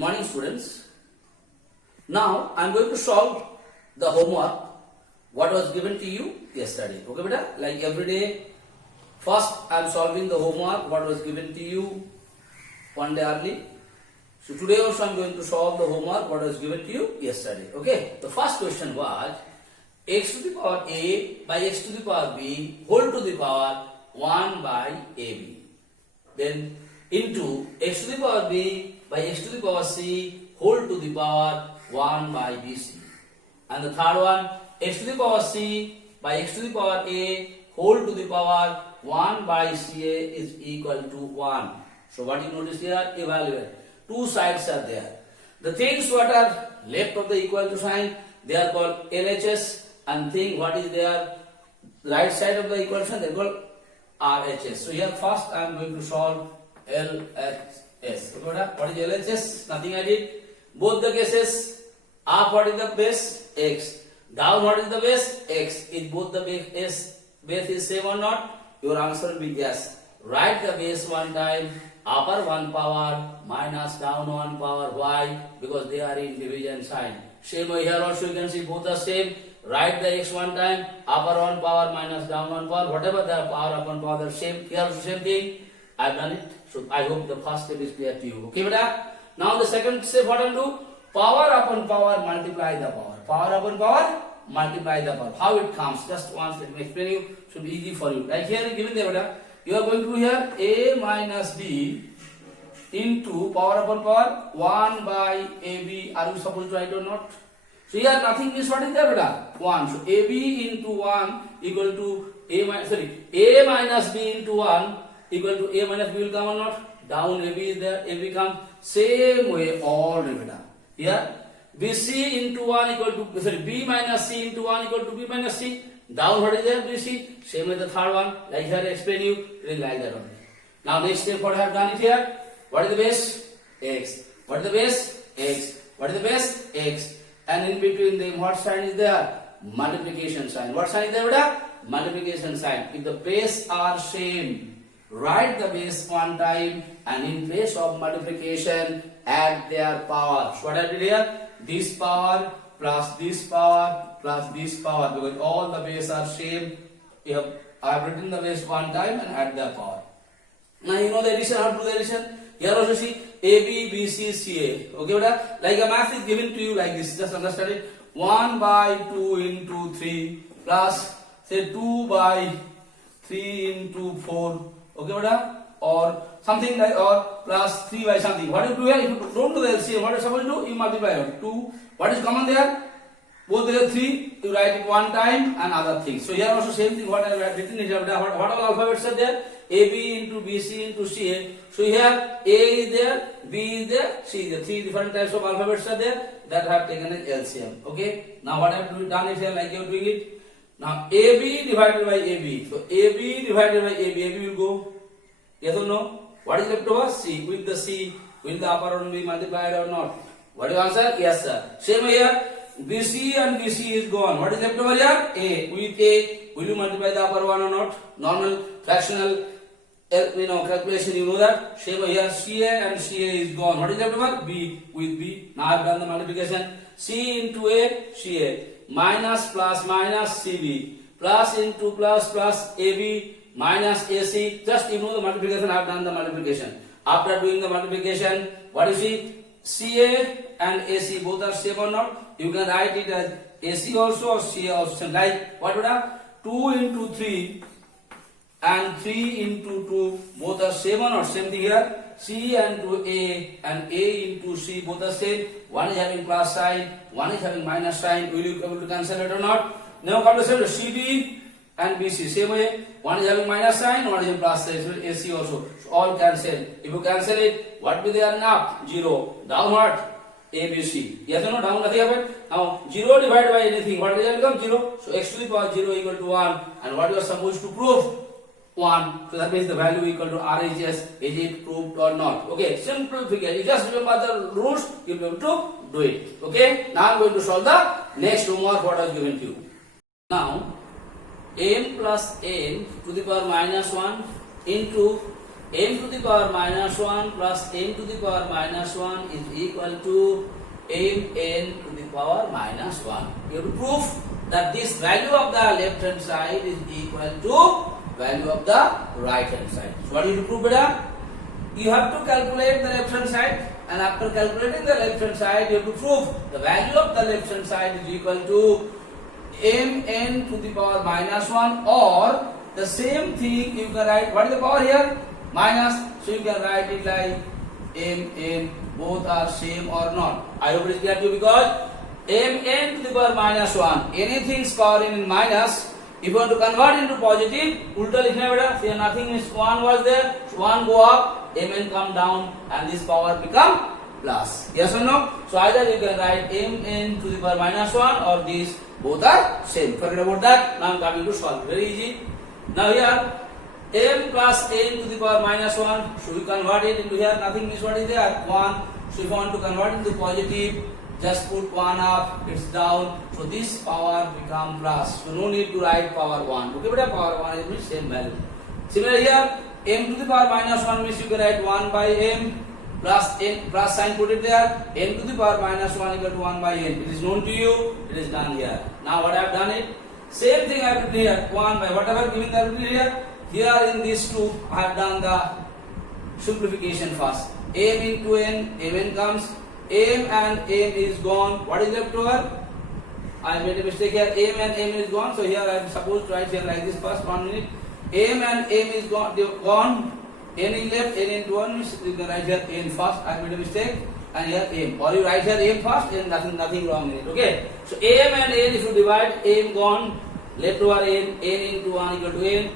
Morning students. Now I am going to solve the homework what was given to you yesterday. Okay beta, like every day first I am solving the homework what was given to you one day early. So today also I am going to solve the homework what was given to you yesterday. Okay, the first question was x to the power a by x to the power b whole to the power 1 by ab. Then into x to the power b by x to the power c whole to the power 1 by bc. And the third one, x to the power c by x to the power a whole to the power 1 by ca is equal to 1. So what you notice here, evaluate. Two sides are there. The things what are left of the equal to sign, they are called LHS, and thing what is there, right side of the equation, they are called RHS. So here first I am going to solve LHS. What is LHS? Nothing I did. Both the cases, up what is the base? X. Down what is the base? X. If both the base is same or not? Your answer will be yes. Write the base one time, upper one power minus down one power. Why? Because they are in division sign. Same way here also you can see both are same. Write the x one time, upper one power minus down one power. Whatever the power upon power, the same. Here also same thing. I have done it. So I hope the first step is clear to you. Okay, beta? Now the second step what I will do? Power upon power multiply the power. Power upon power multiply the power. How it comes? Just once let me explain you. Should be easy for you. Like here given there, beta. You are going to do here a minus b into power upon power 1 by ab. Are you supposed to write or not? So here nothing is what is there, beta? 1. So ab into 1 equal to a minus b into 1 equal to a minus b will come or not? Down ab is there, ab comes. Same way all beta. Here bc into 1 equal to b minus c into 1 equal to b minus c. Down what is there? bc. Same with the third one. Like here I explain you, it is like that only. Now next step what I have done it here. What is the base? X. What is the base? X. What is the base? X. And in between them what sign is there? Multiplication sign. What sign is there, beta? Multiplication sign. If the base are same, write the base one time and in place of multiplication add their power. So what I did here? This power plus this power plus this power, because all the base are same. I have written the base one time and add the power. Now you know the addition, how to do the addition. Here also see AB, BC, CA. Okay, beta? Like a math is given to you like this. Just understand it. 1 by 2 into 3 plus say 2 by 3 into 4. Okay, beta? Or something like, or plus 3 by something. What you do here? If you don't do the LCM, what you supposed to do? You multiply 2. What is common there? Both there 3. You write it one time and other things. So here also same thing. What I have written is what all alphabets are there? AB into BC into CA. So here A is there, B is there, C is there. 3 different types of alphabets are there that I have taken as LCM. Okay. Now what I have done is here like you are doing it. Now AB divided by AB. So AB divided by AB. AB will go. Yes or no? What is left over? C. With the C, will the upper one be multiplied or not? What is your answer? Yes, sir. Same here. BC and BC is gone. What is left over here? A. With A, will you multiply the upper one or not? Normal fractional calculation, you know that. Same here. CA and CA is gone. What is left over? B. With B. Now I have done the multiplication. C into A, CA. Minus plus minus CB. Plus into plus plus AB. Minus AC, just you know the multiplication, I have done the multiplication. After doing the multiplication, what you see? CA and AC both are same or not? You can write it as AC also or CA also. Like what would have? 2 into 3 and 3 into 2 both are same or not? Same thing here. C into A and A into C both are same. One is having plus sign, one is having minus sign. Will you be able to cancel it or not? Now come to say CD and BC, same way, one is having minus sign, one is having plus sign, so AC also. So all cancel. If you cancel it, what will they are now? 0. Down what? ABC. Yes or no? Down nothing happened. Now 0 divided by anything, what will it become? 0. So x to the power 0 equal to 1. And what you are supposed to prove? 1. So that means the value equal to RHS. Is it proved or not? Okay, simple figure. You just remember the rules, you will be able to do it. Okay, now I am going to solve the next homework what I was given to you. Now, m plus n to the power minus 1 into m to the power minus 1 plus m to the power minus 1 is equal to mn to the power minus 1. You have to prove that this value of the left hand side is equal to value of the right hand side. So what do you have to prove, beta? You have to calculate the left hand side, and after calculating the left hand side, you have to prove the value of the left hand side is equal to mn to the power minus 1, or the same thing you can write. What is the power here? Minus. So you can write it like mn. Both are same or not. I hope it is clear to you, because mn to the power minus 1, anything's power in minus. If you want to convert into positive, ulta likhna beta. Here nothing is 1 was there. So 1 go up, mn come down, and this power become plus. Yes or no? So either you can write mn to the power minus 1, or these both are same. Forget about that. Now I am coming to solve. Very easy. Now here m plus n to the power minus 1. Should we convert it into here? Nothing means what is there? 1. So if you want to convert into positive, just put 1 up, it's down. So this power become plus. So no need to write power 1. Okay, but power 1 is same value. Similarly here, m to the power minus 1 means you can write 1 by m plus n, plus sign put it there. N to the power minus 1 equal to 1 by n. It is known to you. It is done here. Now what I have done it? Same thing I have written here. 1 by whatever given the written here. Here in these two, I have done the simplification first. M into n, mn comes. M and m is gone. What is left over? I made a mistake here. M and m is gone. So here I am supposed to write here like this first. 1 minute. M and m is gone. N is left. N into 1 means you can write here n first. I made a mistake. And here m. Or you write here m first. And nothing wrong in it. Okay. So m and n, if you divide, m gone. Left over n. N into 1 equal to n.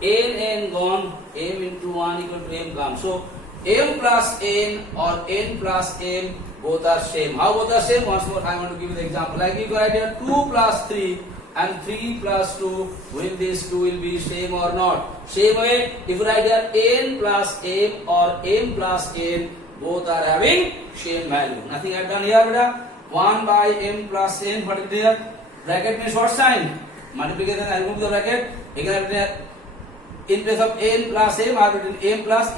N gone. M into 1 equal to m comes. So m plus n or n plus m, both are same. How both are same? Once more I want to give you the example. Like you write here 2 plus 3 and 3 plus 2. Will these two will be same or not? Same way, if you write here n plus m or m plus n, both are having same value. Nothing I have done here, beta. 1 by m plus n. What is there? Bracket means what sign? Multiplication. I remove the bracket. Again, in place of n plus m, I have written m plus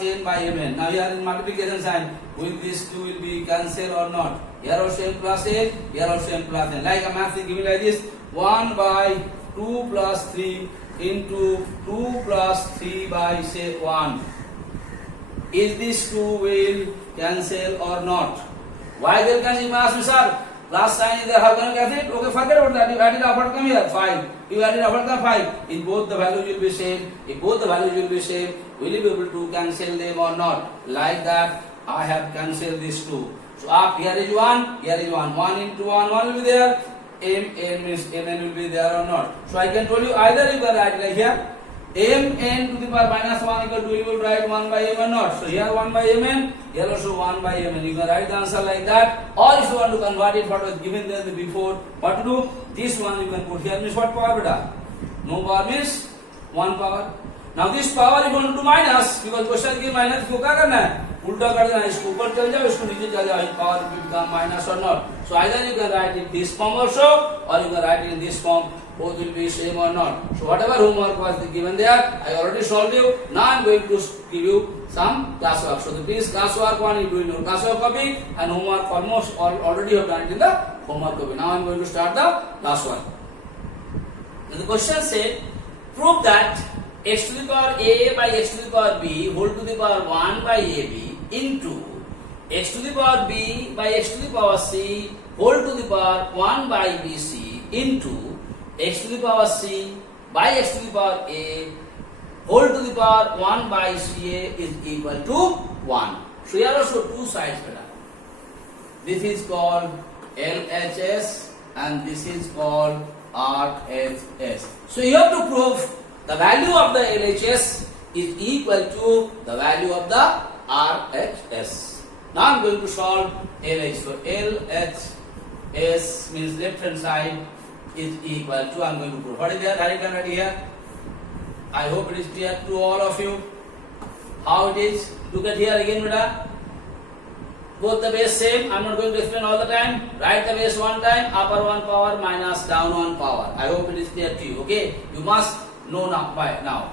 n by mn. Now here in multiplication sign, will these two will be cancelled or not? Here also m plus n, here also m plus n. Like a math is given like this: 1 by 2 plus 3 into 2 plus 3 by say 1. Is this 2 will cancel or not? Why they will cancel? You may ask me, sir. Plus sign is there. How can you cancel it? Okay, forget about that. You added upward come here 5. You added upward come 5. If both the values will be same, will you be able to cancel them or not? Like that, I have cancelled these two. So up here is 1, here is 1. 1 into 1 will be there. Mn means mn will be there or not. So I can tell you either you can write like here. Mn to the power minus 1 equal to, you will write 1 by m or not. So here 1 by mn, here also 1 by mn. You can write the answer like that. Or if you want to convert it, what was given there before, what to do? This one you can put here means what power, beta? No power means 1 power. Now this power you want to do minus, because question give minus, इसको क्या करना है? उल्टा कर देना है. इसको ऊपर चल जाओ, इसको नीचे चल जाओ. Power will become minus or not. So either you can write in this form also, or you can write in this form. Both will be same or not. So whatever homework was given there, I already solved you. Now I am going to give you some classwork. So please classwork one you do in your classwork copy, and homework almost already you have done it in the homework copy. Now I am going to start the classwork. And the question said, prove that x to the power a by x to the power b whole to the power 1 by ab into x to the power b by x to the power c whole to the power 1 by bc into x to the power c by x to the power a whole to the power 1 by ca is equal to 1. So here also two sides, beta. This is called LHS and this is called RHS. So you have to prove the value of the LHS is equal to the value of the RHS. Now I am going to solve LH. So LHS means left hand side is equal to, I am going to prove. What is there? Write it here. I hope it is clear to all of you how it is. Look at here again, beta. Both the base same. I am not going to explain all the time. Write the base one time, upper one power minus down one power. I hope it is clear to you. Okay, you must know now by now.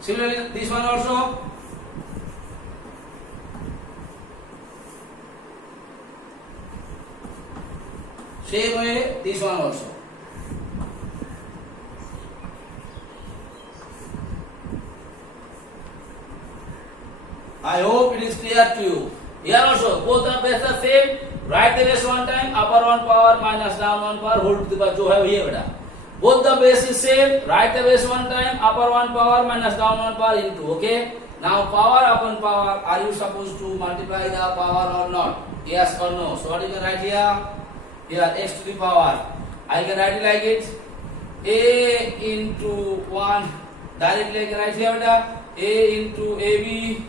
Similarly, this one also. Same way, this one also. I hope it is clear to you. Here also, both are base are same. Write the base one time, upper one power minus down one power, whole to the power, जो है ये बेटा. Both the base is same. Write the base one time, upper one power minus down one power into. Okay. Now power upon power, are you supposed to multiply the power or not? Yes or no? So what you can write here? Here x to the power. I can write it like it. A into 1. Directly I can write here beta. A into AB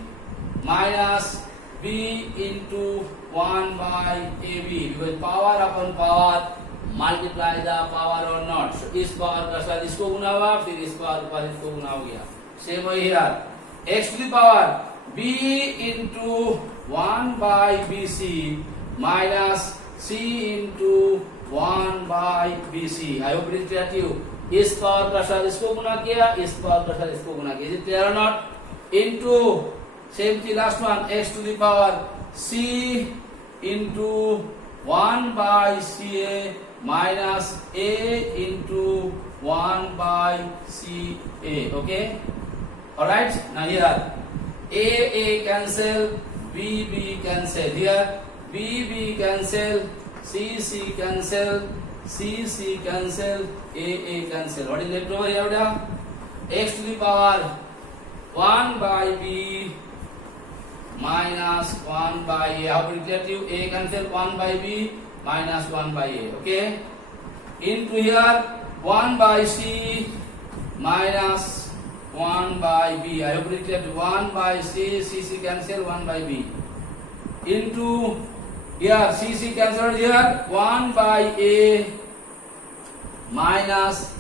minus B into 1 by AB. Because power upon power, multiply the power or not. So इस power का साथ इसको गुना हुआ, फिर इस power के साथ इसको गुना हो गया. Same way here. X to the power B into 1 by BC minus C into 1 by BC. I hope it is clear to you. इस power का साथ इसको गुना किया, इस power का साथ इसको गुना किया. Is it clear or not? Into same thing last one, x to the power C into 1 by CA minus A into 1 by CA. Okay? Alright? Now here A cancel, B cancel. Here B cancel, C cancel, C cancel, A cancel. What is left over here? X to the power 1 by B minus 1 by A. How to get you? A cancel 1 by B minus 1 by A. Okay? Into here 1 by C minus 1 by B. I hope it is 1 by C cancel 1 by B. Into here C cancelled here 1 by A minus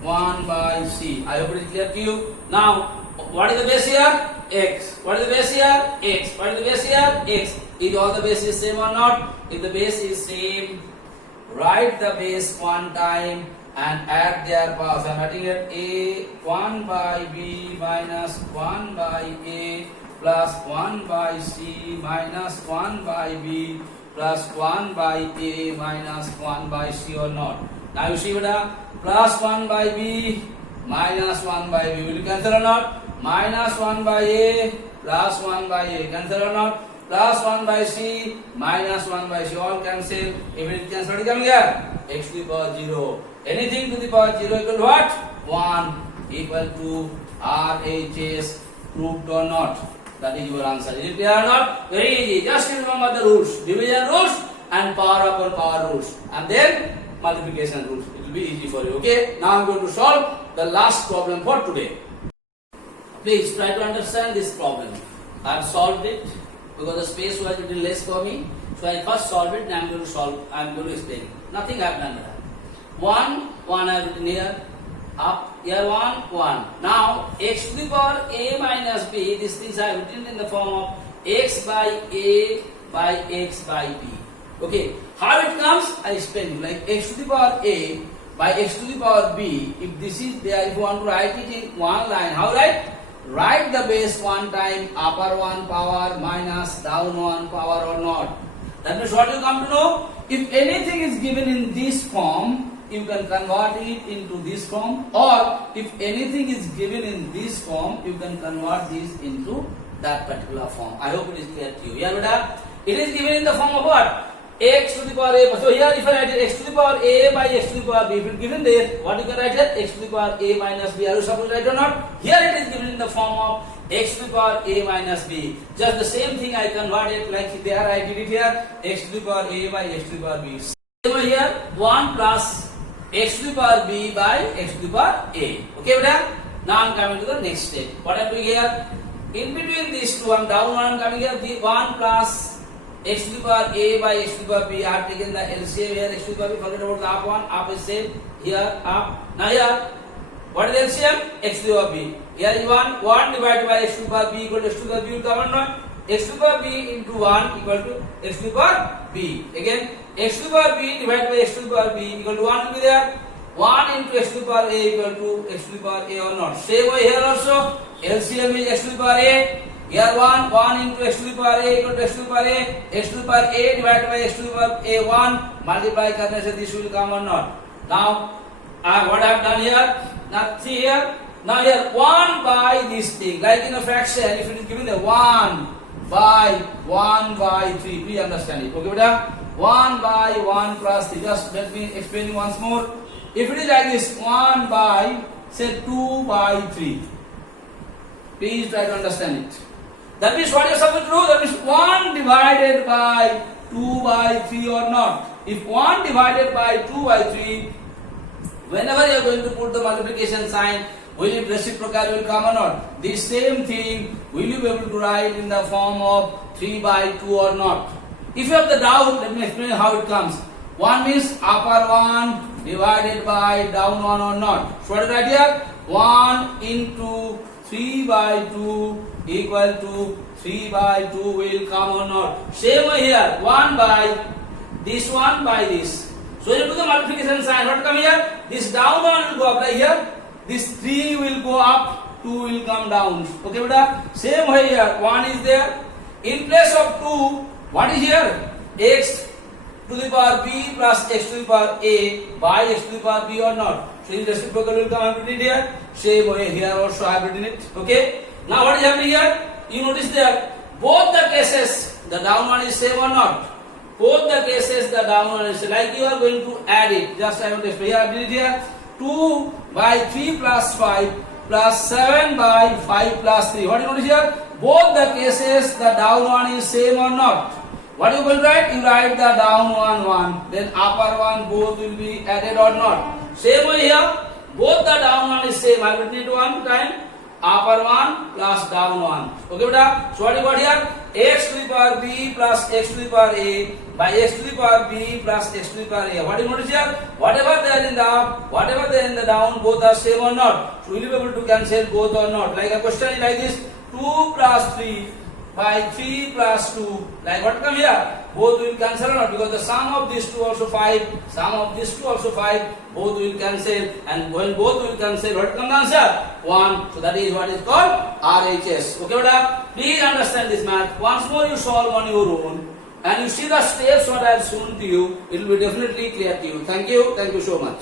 1 by C. I hope it is clear to you. Now, what is the base here? X. What is the base here? X. What is the base here? X. Is all the base is same or not? If the base is same, write the base one time and add their powers. I am writing it A 1 by B minus 1 by A plus 1 by C minus 1 by B plus 1 by A minus 1 by C or not. Now you see beta, plus 1 by B minus 1 by B. Will you cancel or not? Minus 1 by A plus 1 by A. Cancel or not? Plus 1 by C minus 1 by C. All cancel. If it cancel, what come here? X to the power 0. Anything to the power 0 equal to what? 1 equal to RHS. Proved or not? That is your answer. Is it clear or not? Very easy. Just remember the rules. Division rules and power upon power rules. And then multiplication rules. It will be easy for you. Okay? Now I am going to solve the last problem for today. Please try to understand this problem. I have solved it because the space was a little less for me. So I first solved it and I am going to solve. I am going to explain. Nothing I have done there. 1 I have written here. Up here 1. Now x to the power a minus b. These things I have written in the form of x by a by x by b. Okay. How it comes? I explain you. Like x to the power a by x to the power b. If this is there, if you want to write it in one line, how write? Write the base one time, upper one power minus down one power or not. That means what you come to know? If anything is given in this form, you can convert it into this form, or if anything is given in this form, you can convert this into that particular form. I hope it is clear to you. Yeah, beta? It is given in the form of what? X to the power a. So here if I write it x to the power a by x to the power b, if it is given there, what you can write here? X to the power a minus b. Are you supposed to write or not? Here it is given in the form of x to the power a minus b. Just the same thing I convert it like there I did it here. X to the power a by x to the power b. Same here 1 plus x to the power b by x to the power a. Okay, beta? Now I am coming to the next step. What I am doing here? In between these two, I am down one, I am coming here. 1 plus x to the power a by x to the power b. I have taken the LCM here. X to the power b. Forget about the up one. Up is same. Here up. Now here, what is LCM? X to the power b. Here is 1 divided by x to the power b equal to x to the power b. Will come or not? X to the power b into 1 equal to x to the power b. Again, x to the power b divided by x to the power b equal to 1 will be there. 1 into x to the power a equal to x to the power a or not. Same way here also. LCM is x to the power a. Here 1 into x to the power a equal to x to the power a. X to the power a divided by x to the power a 1. Multiply करने से this will come or not. Now, what I have done here? Nothing here. Now here 1 by this thing. Like in a fraction, if it is given the 1 by 3. Please understand it. Okay, beta? 1 by 1 plus 3. Just let me explain you once more. If it is like this, 1 by, say 2 by 3. Please try to understand it. That means what you are supposed to do? That means 1 divided by 2 by 3 or not. If 1 divided by 2 by 3, whenever you are going to put the multiplication sign, will it reciprocal will come or not? The same thing, will you be able to write in the form of 3 by 2 or not? If you have the doubt, let me explain how it comes. 1 means upper 1 divided by down 1 or not. So what is right here? 1 into 3 by 2 equal to 3 by 2 will come or not. Same way here, 1 by this 1 by this. So you do the multiplication sign, what come here? This down 1 will go up like here. This 3 will go up, 2 will come down. Okay, beta? Same way here, 1 is there. In place of 2, what is here? X to the power b plus x to the power a by x to the power b or not. So in reciprocal will come, I have written it here. Same way here also I have written it. Okay. Now what is happening here? You notice that both the cases, the down one is same or not? Both the cases, the down one is like you are going to add it. Just I want to explain. Here I did it here. 2 by 3 plus 5 plus 7 by 5 plus 3. What do you notice here? Both the cases, the down one is same or not? What you will write? You write the down one, then upper one, both will be added or not. Same way here, both the down one is same. I will written it one time. Upper one plus down one. Okay, beta? So what you got here? X to the power b plus x to the power a by x to the power b plus x to the power a. What do you notice here? Whatever there in the up, whatever there in the down, both are same or not. So will you be able to cancel both or not? Like a question is like this: 2 plus 3 by 3 plus 2. Like what come here? Both will cancel or not? Because the sum of these two also 5, sum of these two also 5, both will cancel, and when both will cancel, what comes the answer? 1. So that is what is called RHS. Okay, beta? Please understand this math. Once more you solve on your own, and you see the steps what I have shown to you, it will be definitely clear to you. Thank you so much.